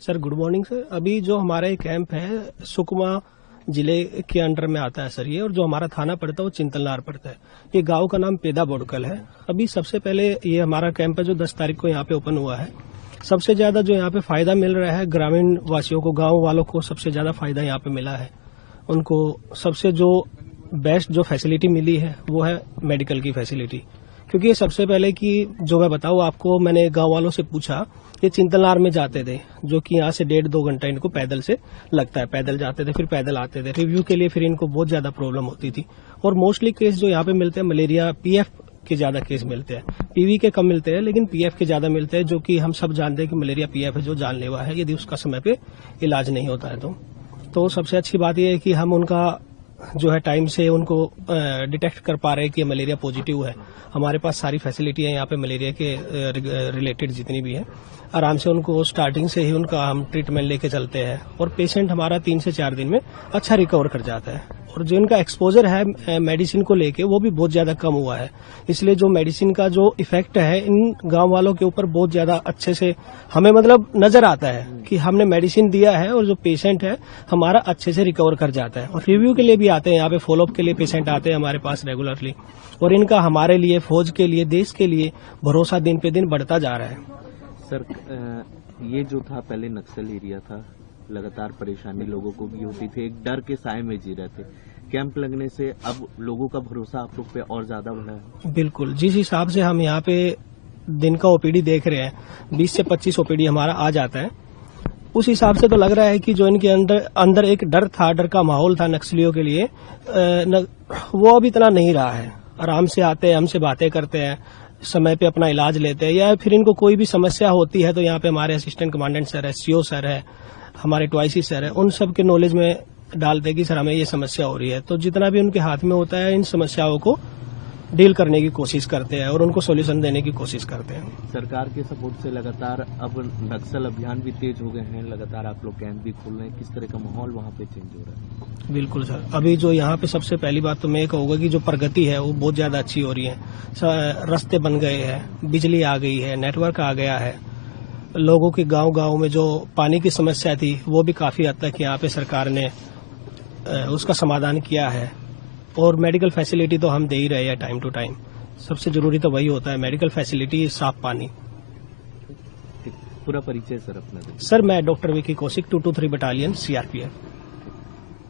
Sir good morning sir. अभी जो हमारा ये कैंप है सुकमा जिले के अंडर में आता है सर ये, और जो हमारा थाना पड़ता है वो चिंतलनार पड़ता है। ये गांव का नाम पेदा बोड़कल है। अभी सबसे पहले ये हमारा कैंप है जो 10 तारीख को यहाँ पे ओपन हुआ है। सबसे ज्यादा जो यहाँ पे फायदा मिल रहा है ग्रामीण वासियों को, गाँव वालों को सबसे ज्यादा फायदा यहाँ पे मिला है। उनको सबसे जो बेस्ट जो फैसिलिटी मिली है वो है मेडिकल की फैसिलिटी। क्योंकि ये सबसे पहले की जो मैं बताऊँ आपको, मैंने गांव वालों से पूछा, ये चिंतलनार में जाते थे जो कि यहाँ से 1.5-2 घंटा इनको पैदल से लगता है। पैदल जाते थे फिर पैदल आते थे रिव्यू के लिए, फिर इनको बहुत ज्यादा प्रॉब्लम होती थी। और मोस्टली केस जो यहाँ पे मिलते हैं मलेरिया पीएफ के ज्यादा केस मिलते हैं, पीवी के कम मिलते हैं लेकिन पीएफ के ज्यादा मिलते हैं, जो कि हम सब जानते हैं कि मलेरिया पीएफ है जो जानलेवा है यदि उसका समय पे इलाज नहीं होता है। तो सबसे अच्छी बात यह है कि हम उनका जो है टाइम से उनको डिटेक्ट कर पा रहे हैं कि मलेरिया पॉजिटिव है। हमारे पास सारी फैसिलिटी है यहाँ पे मलेरिया के रिलेटेड जितनी भी है। आराम से उनको स्टार्टिंग से ही उनका हम ट्रीटमेंट लेके चलते हैं और पेशेंट हमारा 3 से 4 दिन में अच्छा रिकवर कर जाता है। और जो इनका एक्सपोजर है मेडिसिन को लेके वो भी बहुत ज्यादा कम हुआ है। इसलिए जो मेडिसिन का जो इफेक्ट है इन गांव वालों के ऊपर बहुत ज्यादा अच्छे से हमें मतलब नजर आता है कि हमने मेडिसिन दिया है और जो पेशेंट है हमारा अच्छे से रिकवर कर जाता है। और रिव्यू के लिए भी आते हैं यहाँ पे, फॉलोअप के लिए पेशेंट आते हैं हमारे पास रेगुलरली। और इनका हमारे लिए, फौज के लिए, देश के लिए भरोसा दिन पे दिन बढ़ता जा रहा है। सर ये जो था पहले नक्सल एरिया था, लगातार परेशानी लोगों को भी होती थी, एक डर के साए में जी रहे थे। कैंप लगने से अब लोगों का भरोसा आप लोग पे और ज्यादा बढ़ा है? बिल्कुल, जिस हिसाब से हम यहाँ पे दिन का ओपीडी देख रहे हैं, 20 से 25 ओपीडी हमारा आ जाता है, उस हिसाब से तो लग रहा है कि जो इनके अंदर एक डर था, डर का माहौल था नक्सलियों के लिए, वो अब इतना नहीं रहा है। आराम से आते हैं, हमसे बातें करते हैं, समय पे अपना इलाज लेते हैं। या फिर इनको कोई भी समस्या होती है तो यहाँ पे हमारे असिस्टेंट कमांडेंट सर है, सीओ सर है, हमारे ट्वाइसी सर है, उन सब के नॉलेज में डालते कि सर हमें ये समस्या हो रही है। तो जितना भी उनके हाथ में होता है इन समस्याओं को डील करने की कोशिश करते हैं और उनको सॉल्यूशन देने की कोशिश करते हैं। सरकार के सपोर्ट से लगातार अब नक्सल अभियान भी तेज हो गए हैं, लगातार आप लोग कैंप भी खोल रहे हैं, किस तरह का माहौल वहाँ पे चेंज हो रहा है? बिल्कुल सर, अभी जो यहाँ पे सबसे पहली बात तो मैं कहूँगा कि जो प्रगति है वो बहुत ज्यादा अच्छी हो रही है। रास्ते बन गए हैं, बिजली आ गई है, नेटवर्क आ गया है। लोगों के गांव में जो पानी की समस्या थी वो भी काफी हद तक यहाँ पे सरकार ने उसका समाधान किया है। और मेडिकल फैसिलिटी तो हम दे ही रहे हैं टाइम टू टाइम। सबसे जरूरी तो वही होता है, मेडिकल फैसिलिटी, साफ पानी। पूरा परिचय सर अपना? सर मैं doctor Vicky Kaushik, 223 battalion CRPF।